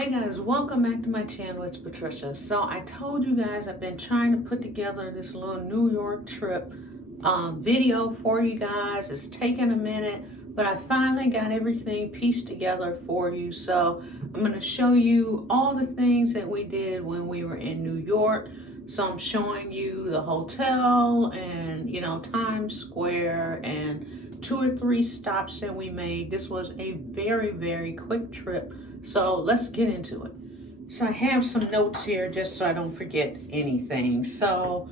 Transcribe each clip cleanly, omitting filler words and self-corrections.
Hey guys, welcome back to my channel. It's Patricia. So I told you guys I've been trying to put together this little New York trip video for you guys. It's taken a minute, but I finally got everything pieced together for you. So I'm going to show you all the things that we did when we were in New York. So I'm showing you the hotel and, Times Square and 2 or 3 stops that we made. This was a very, very quick trip. So let's get into it. So I have some notes here just so I don't forget anything. So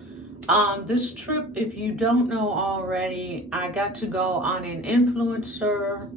this trip, if you don't know already, I got to go on an influencer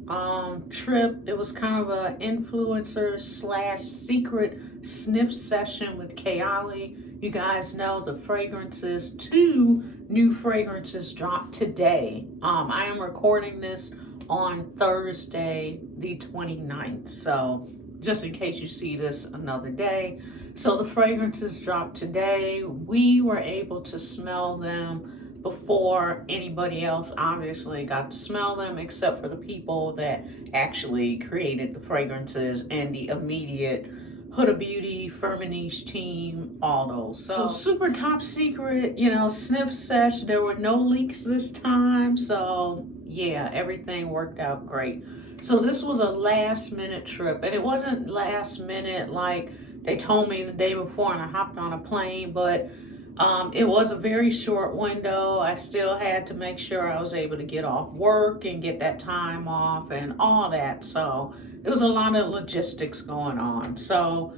trip. It was kind of an influencer / secret sniff session with Kayali. You guys know the fragrances, 2 new fragrances dropped today. I am recording this on Thursday, the 29th. So just in case you see this another day. So the fragrances dropped today. We were able to smell them before anybody else obviously got to smell them, except for the people that actually created the fragrances and the immediate Huda Beauty, Firmenich team, all those. So super top secret, sniff sesh. There were no leaks this time. So yeah, everything worked out great. So this was a last minute trip, and it wasn't last minute like they told me the day before and I hopped on a plane, but it was a very short window. I still had to make sure I was able to get off work and get that time off and all that. So it was a lot of logistics going on. So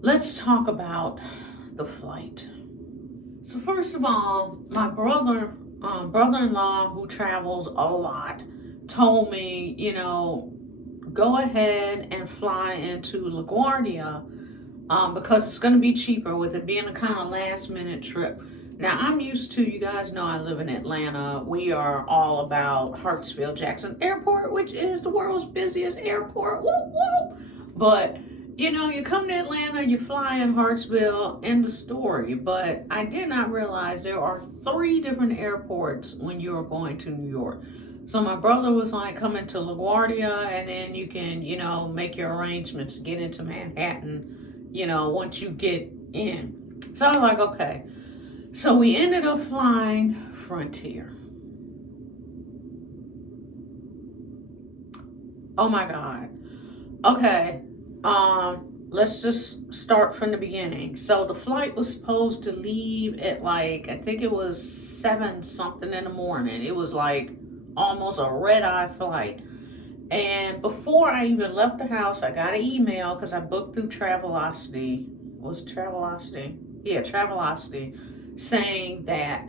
let's talk about the flight. So first of all, my brother-in-law, who travels a lot, told me, go ahead and fly into LaGuardia because it's going to be cheaper with it being a kind of last minute trip. Now, I'm used to, you guys know I live in Atlanta. We are all about Hartsfield-Jackson Airport, which is the world's busiest airport. Whoop, whoop. But, you come to Atlanta, you fly in Hartsville, end the story. But I did not realize there are 3 different airports when you are going to New York. So my brother was like, come into LaGuardia, and then you can, make your arrangements to get into Manhattan, once you get in. So I was like, okay. So we ended up flying Frontier. Oh my God. Okay. Let's just start from the beginning. So the flight was supposed to leave at I think it was 7 something in the morning. It was like almost a red-eye flight. And before I even left the house, I got an email because I booked through Travelocity. Was it Travelocity? Yeah, Travelocity, saying that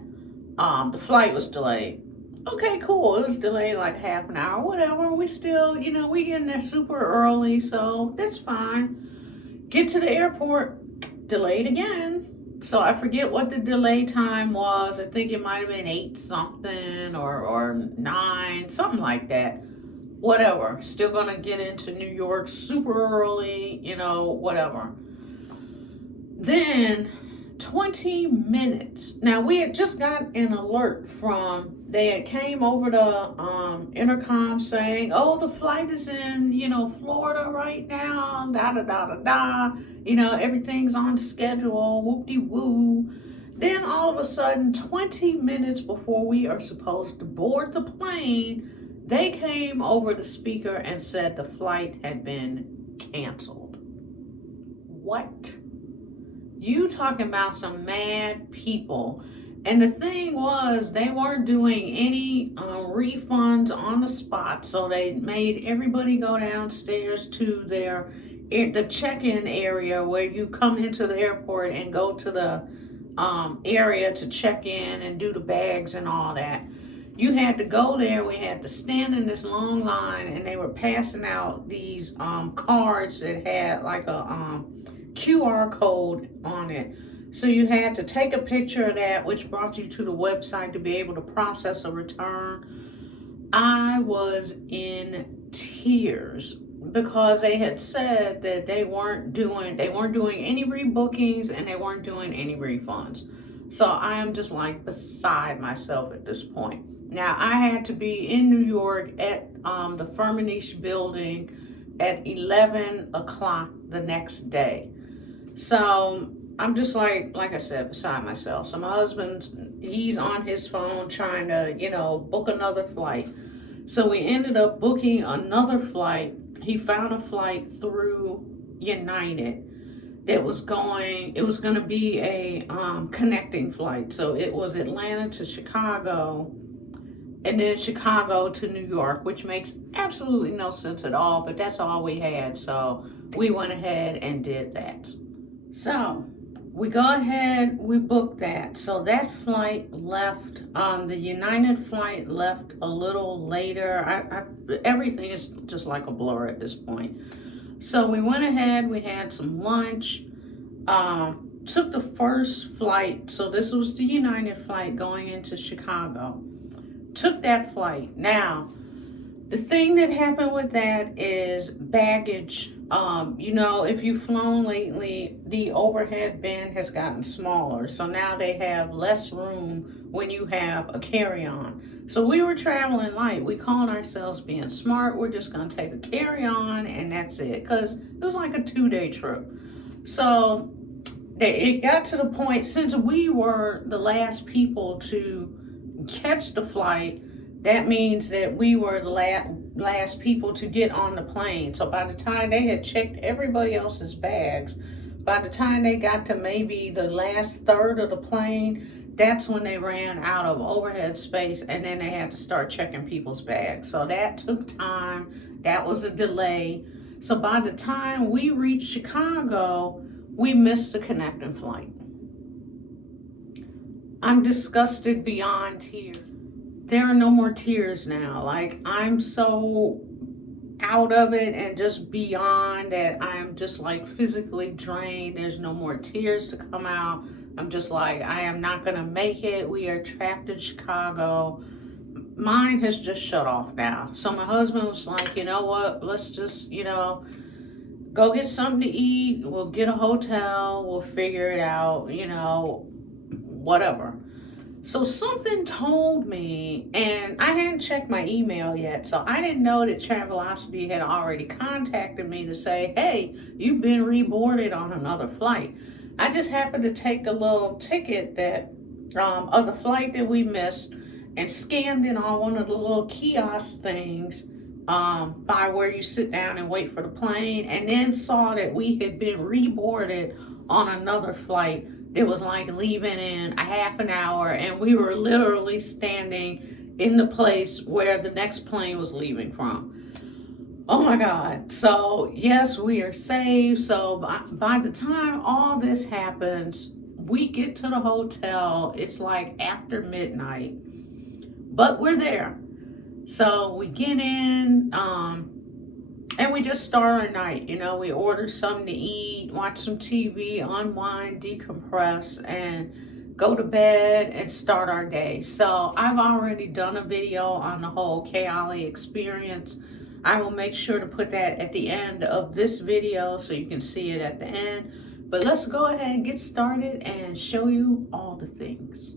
the flight was delayed. Okay, cool. It was delayed like half an hour, whatever. We still, we getting there super early, so that's fine. Get to the airport, delayed again. So I forget what the delay time was. I think it might have been 8 something or 9, something like that. Whatever. Still gonna get into New York super early, whatever. Then 20 minutes. Now we had just got an alert they had came over the intercom saying, oh, the flight is in, Florida right now, da-da-da-da-da. Everything's on schedule, whoop-de-woo. Then all of a sudden, 20 minutes before we are supposed to board the plane, they came over the speaker and said the flight had been canceled. What? You talking about some mad people. And the thing was, they weren't doing any refunds on the spot, so they made everybody go downstairs to the check-in area where you come into the airport and go to the area to check in and do the bags and all that. You had to go there. We had to stand in this long line, and they were passing out these cards that had like a QR code on it. So you had to take a picture of that, which brought you to the website to be able to process a return. I was in tears because they had said that they weren't doing any rebookings and they weren't doing any refunds. So I am just like beside myself at this point. Now I had to be in New York at the Firmenich building at 11 o'clock the next day. So I'm just like I said, beside myself. So my husband, he's on his phone trying to, book another flight. So we ended up booking another flight. He found a flight through United that was going to be a connecting flight. So it was Atlanta to Chicago and then Chicago to New York, which makes absolutely no sense at all, but that's all we had. So we went ahead and did that. So we booked that. So that flight left, the United flight left a little later. Everything is just like a blur at this point. So we went ahead, we had some lunch, took the first flight. So this was the United flight going into Chicago. Took that flight. Now, the thing that happened with that is baggage. If you've flown lately, the overhead bin has gotten smaller. So now they have less room when you have a carry-on. So we were traveling light. We called ourselves being smart. We're just going to take a carry-on and that's it. Because it was like a 2-day trip. So it got to the point, since we were the last people to catch the flight, that means that we were the last people to get on the plane. So by the time they had checked everybody else's bags, by the time they got to maybe the last third of the plane, that's when they ran out of overhead space, and then they had to start checking people's bags. So that took time. That was a delay. So by the time we reached Chicago, we missed the connecting flight. I'm disgusted beyond tears. There are no more tears now. Like, I'm so out of it and just beyond that. I'm just like physically drained. There's no more tears to come out. I'm just like, I am not going to make it. We are trapped in Chicago. Mine has just shut off now. So my husband was like, you know what? Let's just, go get something to eat. We'll get a hotel. We'll figure it out, whatever. So something told me, and I hadn't checked my email yet, so I didn't know that Travelocity had already contacted me to say, hey, you've been reboarded on another flight. I just happened to take the little ticket that of the flight that we missed and scanned it on one of the little kiosk things by where you sit down and wait for the plane, and then saw that we had been reboarded on another flight. It was like leaving in a half an hour, and we were literally standing in the place where the next plane was leaving from. Oh my God. So yes, we are saved. So by the time all this happens, we get to the hotel. It's like after midnight, but we're there. So we get in, and we just start our night. We order something to eat, watch some TV, unwind, decompress, and go to bed and start our day. So I've already done a video on the whole Kayali experience. I will make sure to put that at the end of this video so you can see it at the end. But let's go ahead and get started and show you all the things.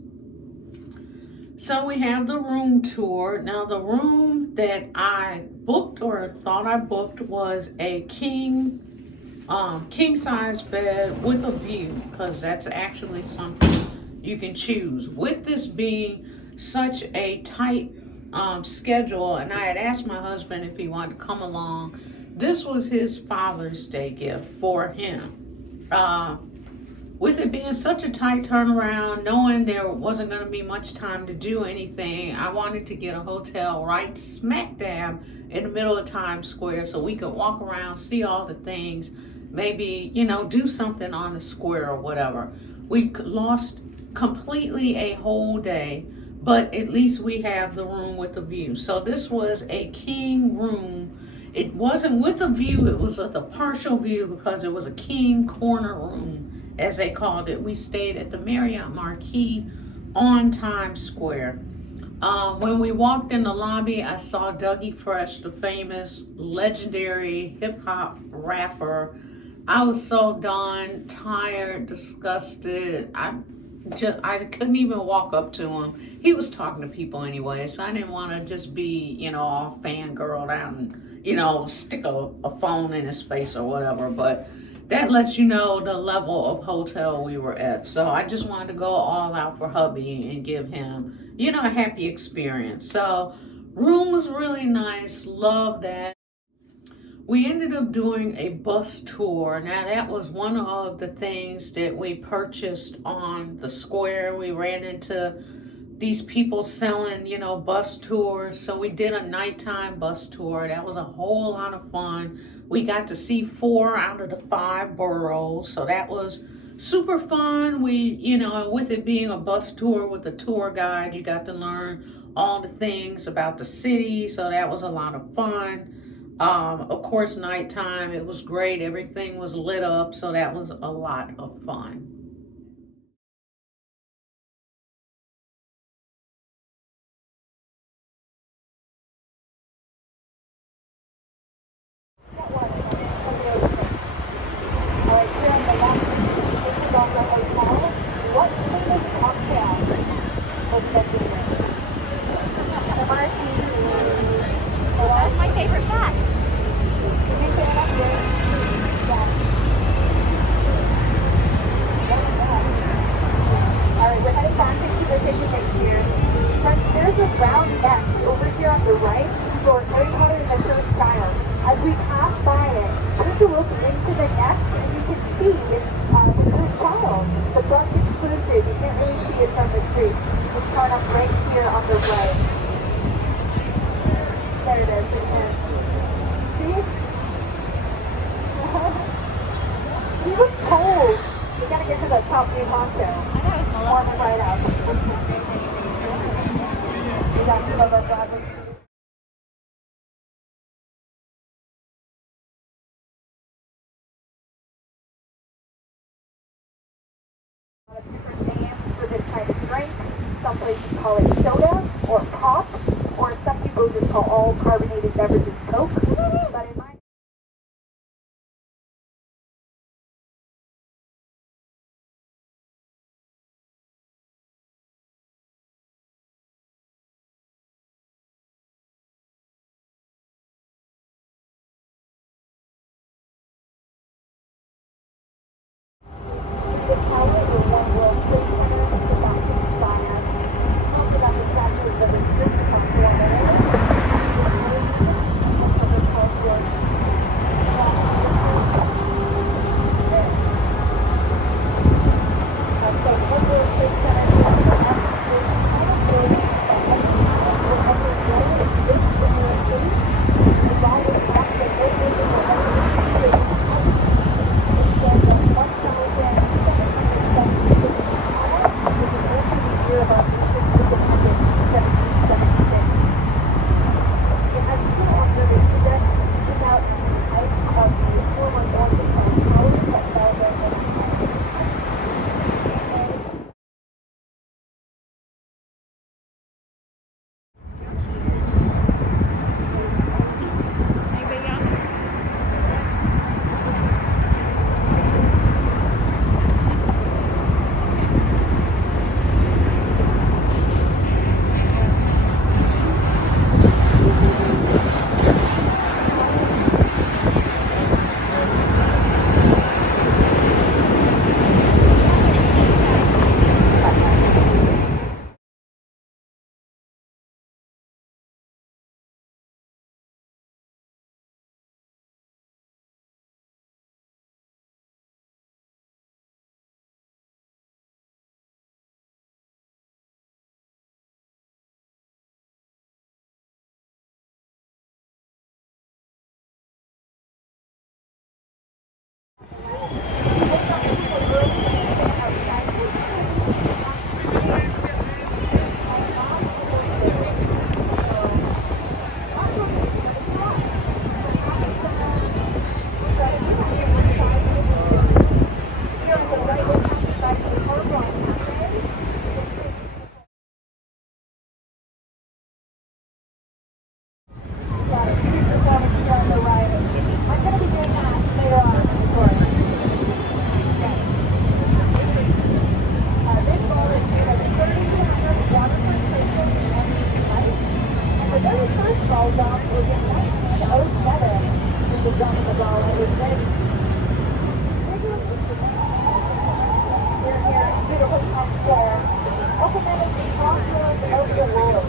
So we have the room tour. Now the room that I booked, or thought I booked, was a king size bed with a view, because that's actually something you can choose. With this being such a tight schedule, and I had asked my husband if he wanted to come along. This was his Father's Day gift for him. With it being such a tight turnaround, knowing there wasn't going to be much time to do anything, I wanted to get a hotel right smack dab in the middle of Times Square so we could walk around, see all the things, maybe, do something on the square or whatever. We lost completely a whole day, but at least we have the room with the view. So this was a king room. It wasn't with a view, it was with a partial view, because it was a king corner room, as they called it. We stayed at the Marriott Marquis on Times Square. When we walked in the lobby, I saw Dougie Fresh, the famous legendary hip-hop rapper. I was so done, tired, disgusted. I couldn't even walk up to him. He was talking to people anyway, so I didn't want to just be, all fangirled out and, stick a phone in his face or whatever. But that lets you know the level of hotel we were at. So I just wanted to go all out for hubby and give him, a happy experience. So room was really nice. Love that. We ended up doing a bus tour. Now, that was one of the things that we purchased on the square. We ran into these people selling, bus tours. So we did a nighttime bus tour. That was a whole lot of fun. We got to see 4 out of the 5 boroughs. So that was super fun. With it being a bus tour with a tour guide, you got to learn all the things about the city. So that was a lot of fun. Of course, nighttime, it was great. Everything was lit up, so that was a lot of fun. That's my favorite fact. Alright, we're heading back into the kitchen next year. Friends, there's a round nest over here on the right for Harry Potter and the Cursed Child. As we pass by it, take a look into the nest and you can see the Cursed Child. The bus exclusive. You can't really see it from the street. It's kind of right here on the right. There it is. See? She looks cold. You gotta get to the top new honcho. I thought it was on the right out. You got to love our Broadway. Different names for this kind of drink. Some places call it soda or pop, or some people just call all carbonated beverages Coke. But in my the tower of the One World Trade Center is about to expire. Talk about the statues of the Christmas performance. stop is in 1907. This is John McDowell. We're here in beautiful Times Square. Recommended the crossroads of the world.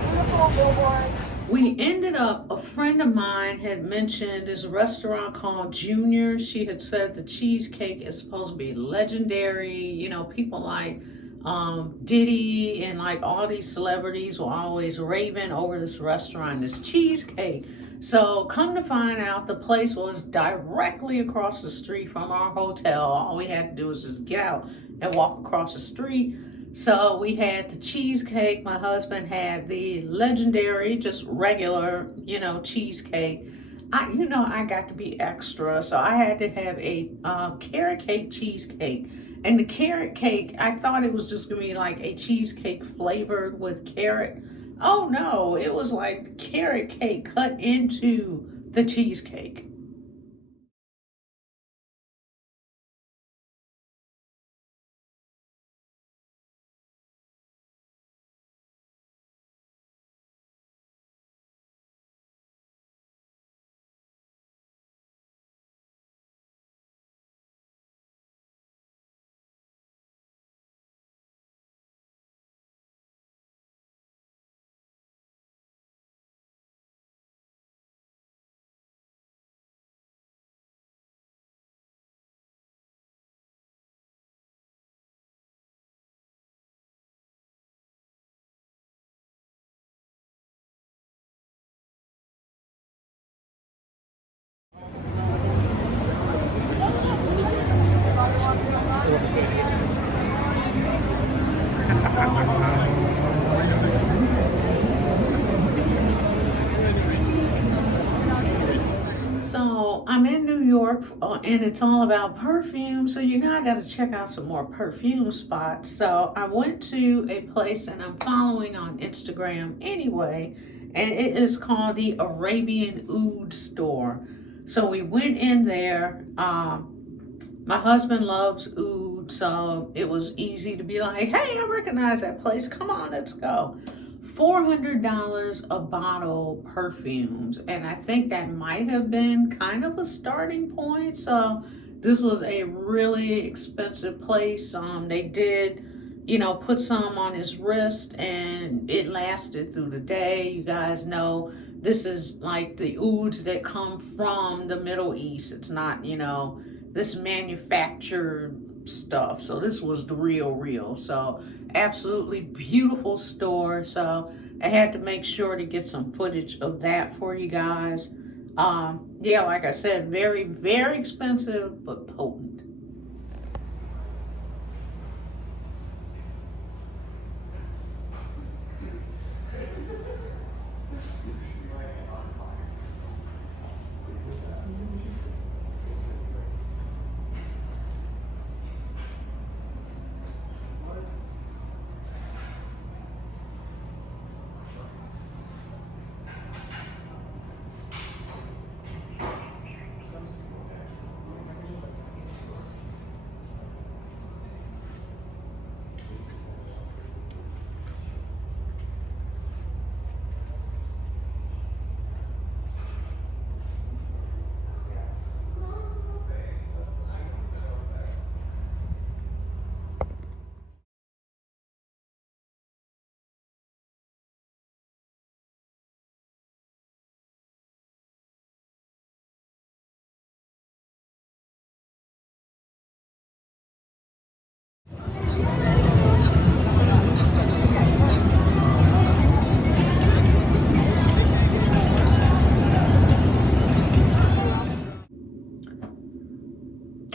Beautiful billboards. We ended up, a friend of mine had mentioned this restaurant called Junior. She had said the cheesecake is supposed to be legendary. You know, people like Diddy and like all these celebrities were always raving over this restaurant, this cheesecake. So come to find out, the place was directly across the street from our hotel. All we had to do was just get out and walk across the street. So we had the cheesecake. My husband had the legendary, just regular, cheesecake. I got to be extra, so I had to have a carrot cake cheesecake. And the carrot cake, I thought it was just gonna be like a cheesecake flavored with carrot. Oh no, it was like carrot cake cut into the cheesecake. So I'm in New York and it's all about perfume. So I got to check out some more perfume spots. So I went to a place and I'm following on Instagram anyway, and it is called the Arabian Oud store. So we went in there. My husband loves oud, so it was easy to be like, hey, I recognize that place. Come on, let's go. $400 a bottle perfumes, and I think that might have been kind of a starting point. So this was a really expensive place. They did put some on his wrist and it lasted through the day. You guys know this is like the ouds that come from the Middle East. It's not this manufactured stuff. So this was the real. So absolutely beautiful store. So I had to make sure to get some footage of that for you guys. Yeah, like I said, very, very expensive, but potent.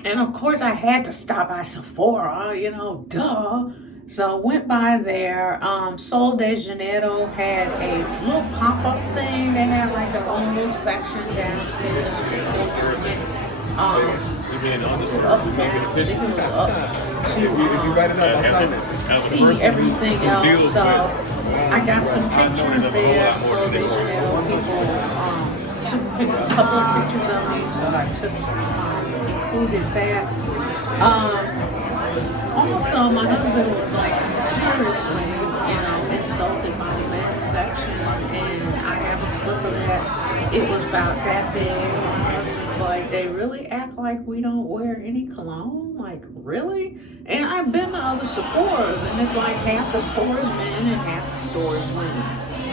And of course, I had to stop by Sephora, duh. So went by there. Sol de Janeiro had a little pop-up thing. They had like their own little section downstairs. Up to see everything else. So I got some pictures there. Sol de Janeiro people took a couple of pictures of me, so I took. Included that. Also, my husband was like seriously, insulted by the man section, and I have a clip of that. It was about that big. My husband's like, they really act like we don't wear any cologne? Like, really? And I've been to other Sephora's, and it's like half the store is men and half the store is women.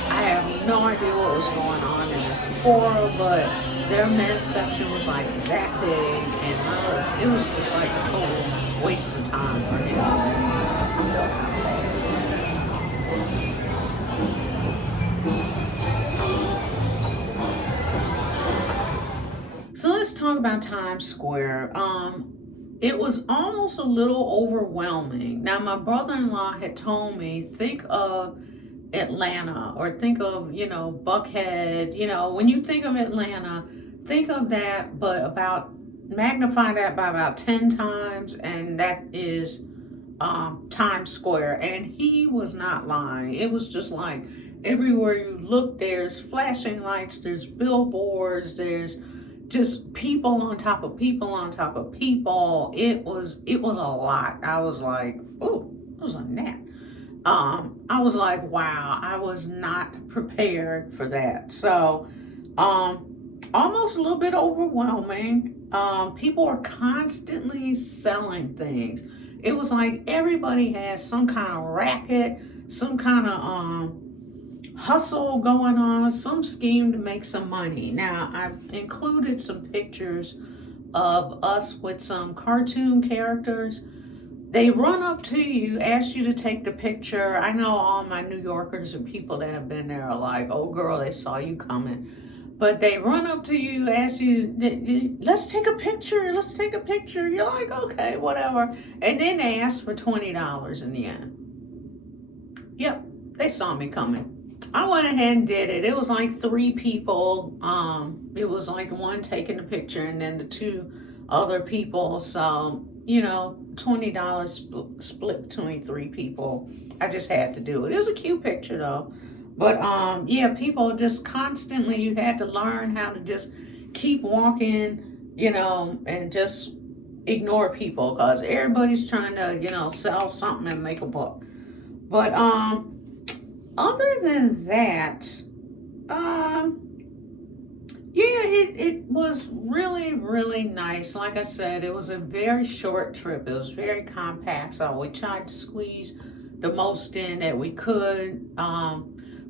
I have no idea what was going on in the Sephora, but their men's section was like that big, and it was just like a total waste of time for him. So let's talk about Times Square. It was almost a little overwhelming. Now, my brother-in-law had told me, think of Atlanta, or think of, Buckhead. When you think of Atlanta, think of that, but magnify that by about 10 times, and that is Times Square. And he was not lying. It was just like everywhere you look, there's flashing lights, there's billboards, there's just people on top of people on top of people. It was a lot. I was like, oh, it was a nap. I was like, wow, I was not prepared for that. So, almost a little bit overwhelming. People are constantly selling things. It was like everybody had some kind of racket, some kind of hustle going on, some scheme to make some money. Now, I've included some pictures of us with some cartoon characters. They run up to you, ask you to take the picture. I know all my New Yorkers and people that have been there are like, oh girl, they saw you coming. But they run up to you, ask you, let's take a picture, let's take a picture. You're like, okay, whatever. And then they ask for $20 in the end. Yep, they saw me coming. I went ahead and did it. It was like 3 people. It was like one taking the picture and then the 2 other people. So, $20 split between 3 people. I just had to do it. It was a cute picture though. But yeah, people just constantly, you had to learn how to just keep walking, and just ignore people, because everybody's trying to, sell something and make a buck. But other than that, yeah, it was really, really nice. Like I said, it was a very short trip. It was very compact, so we tried to squeeze the most in that we could.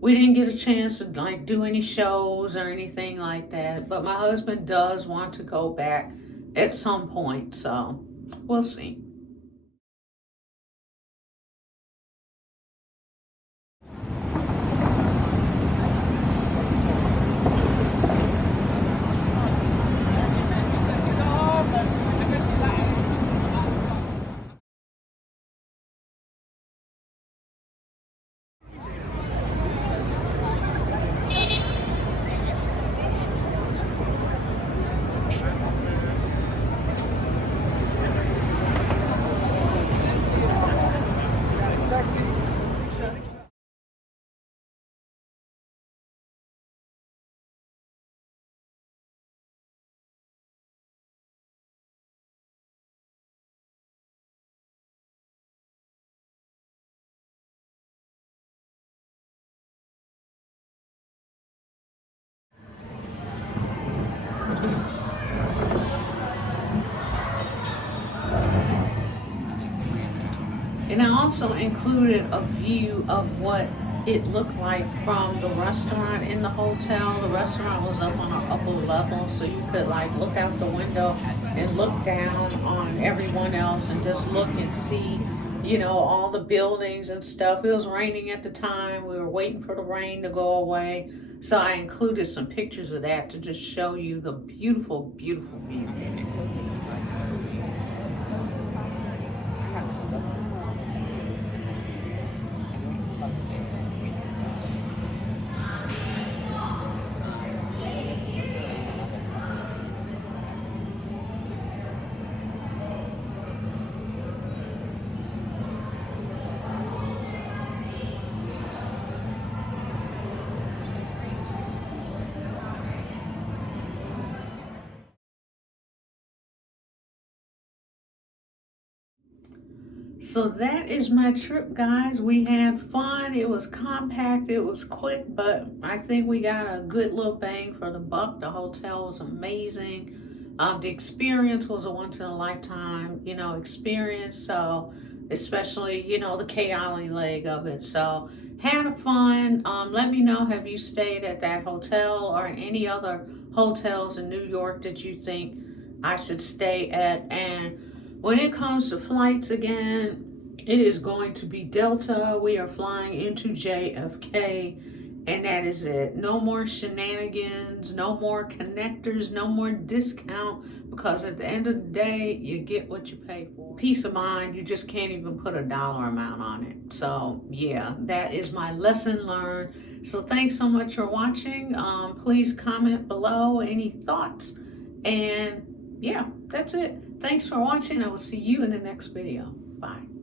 We didn't get a chance to do any shows or anything like that, but my husband does want to go back at some point, so we'll see. And I also included a view of what it looked like from the restaurant in the hotel. The restaurant was up on an upper level, so you could look out the window and look down on everyone else and just look and see, all the buildings and stuff. It was raining at the time. We were waiting for the rain to go away. So I included some pictures of that to just show you the beautiful, beautiful view. So that is my trip, guys. We had fun. It was compact, it was quick, but I think we got a good little bang for the buck. The hotel was amazing. The experience was a once in a lifetime, experience. So especially, the Kayali leg of it. So had fun. Let me know, have you stayed at that hotel or any other hotels in New York that you think I should stay at? And when it comes to flights again, it is going to be Delta. We are flying into JFK, and that is it. No more shenanigans, no more connectors, no more discount, because at the end of the day, you get what you pay for. Peace of mind, you just can't even put a dollar amount on it. So yeah, that is my lesson learned. So thanks so much for watching. Please comment below any thoughts, and yeah, that's it. Thanks for watching. I will see you in the next video. Bye.